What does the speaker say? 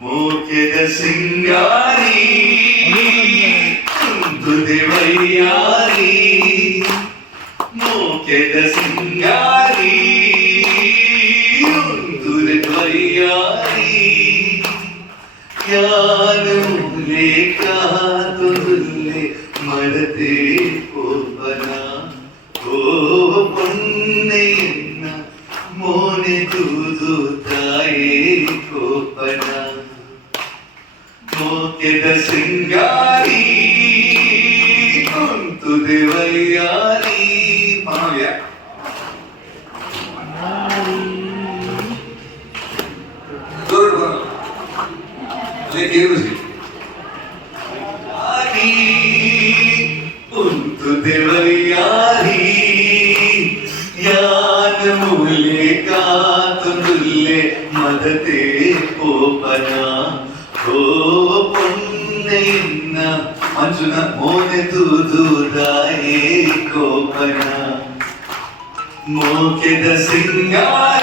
ಮೋಕೆದ ಸಿಂಗಾರಿ ತುದೆ ವೈಯಾರಿ ಮೋಕೆದ ಸಿಂಗಾರಿ ತುದೆ ವೈಯಾರಿ ಯಾನು ಲೇಖಾತುಲ್ಲೆ ಮಡತೆ ಕೋಪನ ಓ ಪೊನ್ನೆಯನ್ನ ಮೋನೆ ತೂದು ತಾಯೇ ಕೋಪನ ಮೋಕೆದ ಸಿಂಗಾರಿ ತುದೆ ವೈಯಾರಿ ಮಾವ್ಯ ದೇವರಿಯಾರಿ ಯಾನ ಮೂಲೆ ಕಾತುಲ್ಲೆ ಮದತೆ ಕೋಪನ ಓ ಪೊನ್ನೆಯನ್ನ ಮಂಜುನ ಮೋನೆ ತೂದುದಾಯೇ ಕೋಪನ ಮೋಕೆದ ಸಿಂಗಾರ